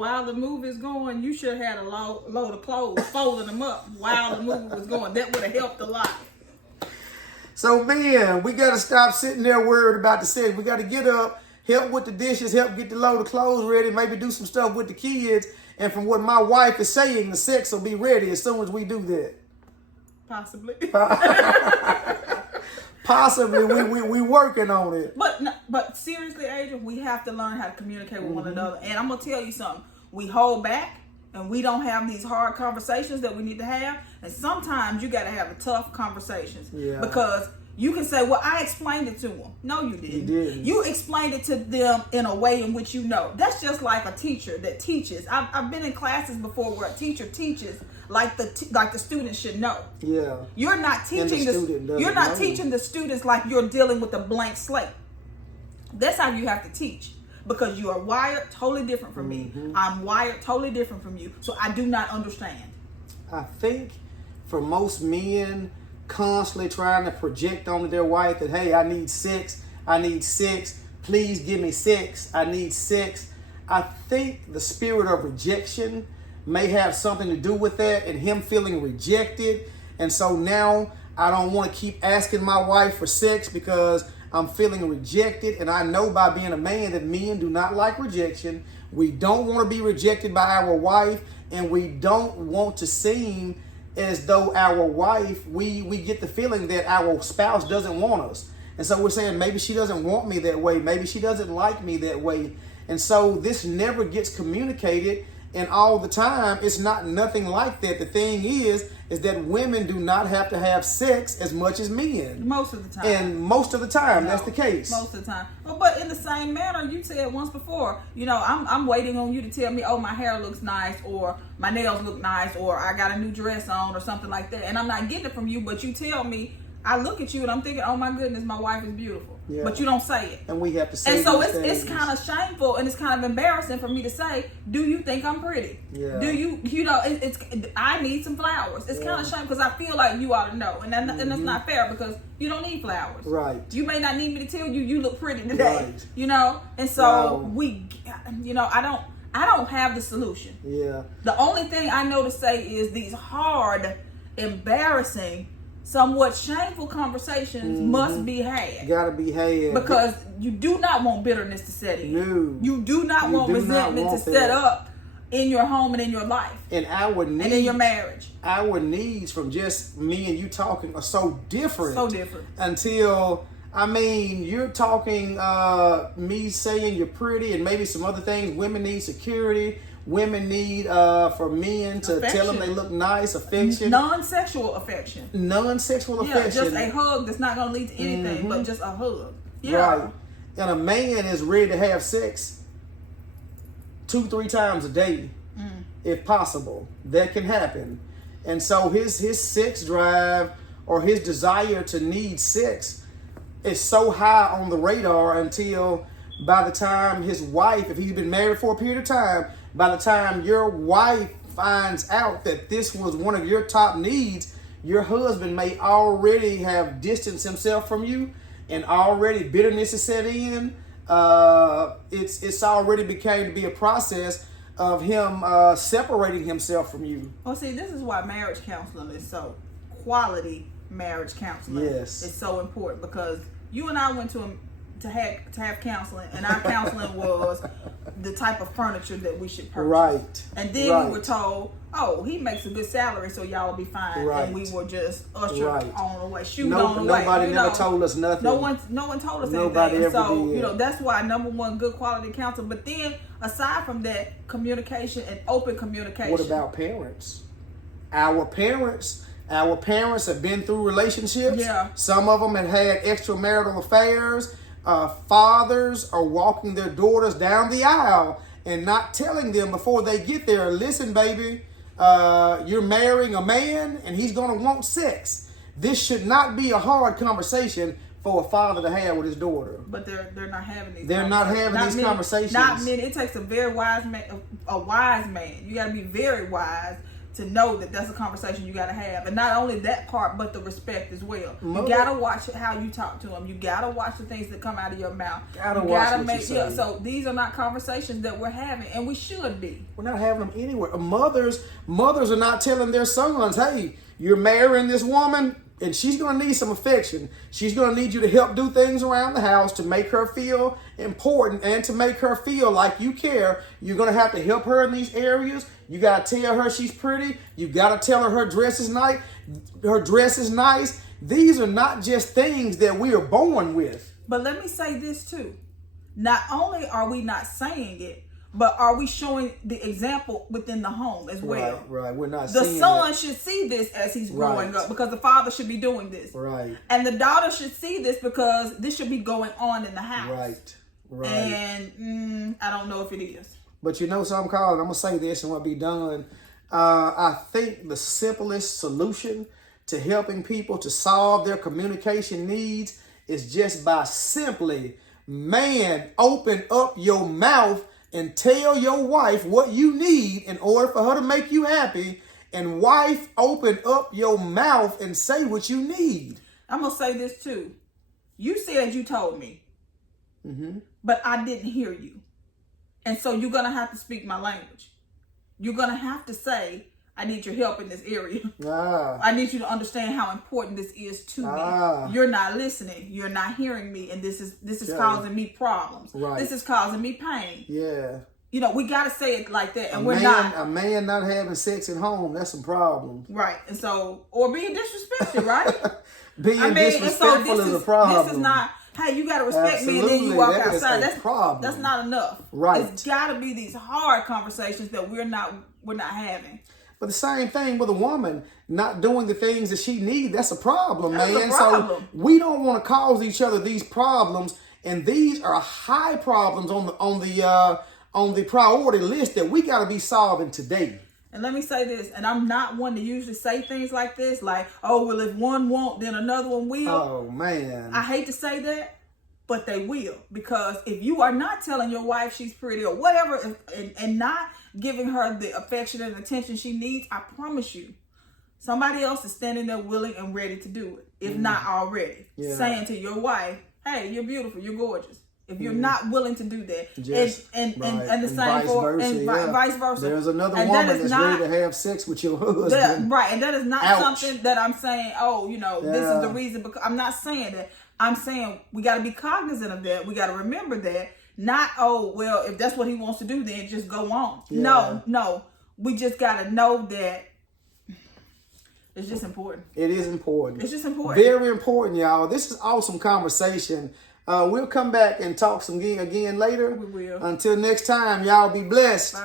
While the movie is going, you should have had a load of clothes, folding them up while the movie was going. That would have helped a lot. So, man, we got to stop sitting there worried about the sex. We got to get up, help with the dishes, help get the load of clothes ready, maybe do some stuff with the kids. And from what my wife is saying, the sex will be ready as soon as we do that. Possibly. Possibly, we working on it. But seriously, Adrian, we have to learn how to communicate with one another. And I'm gonna tell you something. We hold back and we don't have these hard conversations that we need to have. And sometimes you gotta have the tough conversations. Yeah. Because you can say, well, I explained it to them. No, you didn't. You didn't. You explained it to them in a way in which you know. That's just like a teacher that teaches. I've been in classes before where a teacher teaches like the students should know. Yeah. You're not teaching you're not teaching the students like you're dealing with a blank slate. That's how you have to teach. Because you are wired totally different from me. I'm wired totally different from you. So I do not understand. I think for most men constantly trying to project onto their wife that, hey, I need sex, please give me sex, I need sex. I think the spirit of rejection may have something to do with that and him feeling rejected. And so now I don't want to keep asking my wife for sex because I'm feeling rejected. And I know by being a man that men do not like rejection. We don't want to be rejected by our wife, and we don't want to seem as though our wife, we get the feeling that our spouse doesn't want us. And so we're saying maybe she doesn't want me that way. Maybe she doesn't like me that way. And so this never gets communicated. And all the time, it's not nothing like that. The thing is that women do not have to have sex as much as men. Most of the time. And most of the time, that's the case. Most of the time. But in the same manner, you said once before, I'm waiting on you to tell me, oh, my hair looks nice, or my nails look nice, or I got a new dress on, or something like that. And I'm not getting it from you, but you tell me, I look at you and I'm thinking, oh my goodness, my wife is beautiful. Yeah. But you don't say it. And we have to say it. And so it's kind of shameful and it's kind of embarrassing for me to say, do you think I'm pretty? Yeah. Do it's I need some flowers. It's kind of shameful because I feel like you ought to know. And that's not fair because you don't need flowers. Right. You may not need me to tell you look pretty today. Right. And so I don't have the solution. Yeah. The only thing I know to say is these hard, embarrassing, somewhat shameful conversations must be had. Gotta be had. Because you do not want bitterness to set in. No. You do not want resentment to set up in your home and in your life. And our needs. And in your marriage. Our needs from just me and you talking are so different. So different. Until, you're talking me saying you're pretty and maybe some other things. Women need security. Women need for men to tell them they look nice, affection. Non-sexual affection. Non-sexual affection. Just a hug that's not going to lead to anything, but just a hug. Yeah. Right. And a man is ready to have sex 2-3 times a day, if possible. That can happen. And so his sex drive or his desire to need sex is so high on the radar until by the time his wife, if he's been married for a period of time, by the time your wife finds out that this was one of your top needs, your husband may already have distanced himself from you and already bitterness is set in. It's already became to be a process of him separating himself from you. Well, see, this is why marriage counseling is so quality. Marriage counseling is so important because you and I went to have counseling, and our counseling was the type of furniture that we should purchase. Right. And then we were told, oh, he makes a good salary, so y'all will be fine. Right. And we were just ushered on the way, on the way. Nobody never told us nothing. No one told us nobody anything. Ever did. So, that's why number one, good quality counseling. But then, aside from that, communication and open communication. What about parents? Our parents have been through relationships. Yeah. Some of them have had extramarital affairs. Fathers are walking their daughters down the aisle and not telling them before they get there, listen, baby, you're marrying a man and he's going to want sex. This should not be a hard conversation for a father to have with his daughter. But they're not having these. They're not having these conversations. Not many. It takes a very wise man. A wise man. You got to be very wise to know that that's a conversation you got to have. And not only that part, but the respect as well. Mother, you got to watch how you talk to them. You got to watch the things that come out of your mouth. Gotta watch what you say. Yeah, so these are not conversations that we're having, and we should be. We're not having them anywhere. Mothers are not telling their sons, hey, you're marrying this woman, and she's going to need some affection. She's going to need you to help do things around the house to make her feel important and to make her feel like you care. You're going to have to help her in these areas. You got to tell her she's pretty. You got to tell her dress is nice. Her dress is nice. These are not just things that we are born with. But let me say this too. Not only are we not saying it, but are we showing the example within the home as well? Right. We're not the seeing son it. should see this as he's growing Right. up, because the father should be doing this. Right. And the daughter should see this because this should be going on in the house. Right. And I don't know if it is. But you know something, Colin? I'm going to say this and we'll be done. I think the simplest solution to helping people to solve their communication needs is just by simply, man, open up your mouth and tell your wife what you need in order for her to make you happy. And wife, open up your mouth and say what you need. I'm going to say this too. You said you told me, but I didn't hear you. And so you're going to have to speak my language. You're going to have to say, I need your help in this area. I need you to understand how important this is to me. You're not listening. You're not hearing me. And this is causing me problems. Right. This is causing me pain. Yeah. You know, we got to say it like that. And A man not having sex at home, that's some problems. Right. And so, or being disrespected, right? Being disrespectful is a problem. This is not, hey, you got to respect me and then you walk outside. That's problem. That's not enough. Right. It's got to be these hard conversations that we're not having. But the same thing with a woman not doing the things that she needs, that's a problem, That's man. a problem. So we don't want to cause each other these problems, and these are high problems on the priority list that we got to be solving today. And let me say this, and I'm not one to usually say things like this, like, oh, well, if one won't, then another one will. Oh, man. I hate to say that, but they will. Because if you are not telling your wife she's pretty or whatever, and not giving her the affection and attention she needs, I promise you, somebody else is standing there willing and ready to do it, if not already. Yeah. Saying to your wife, hey, you're beautiful, you're gorgeous. If you're not willing to do that, and the same for vice versa. There's another woman that's ready to have sex with your husband. Right, and that is not something that I'm saying, this is the reason. Because I'm not saying that. I'm saying we got to be cognizant of that. We got to remember that. Not, if that's what he wants to do, then just go on. Yeah. No. We just got to know that it's just important. It is important. It's just important. Very important, y'all. This is awesome conversation. We'll come back and talk some again later. We will. Until next time, y'all be blessed. Bye.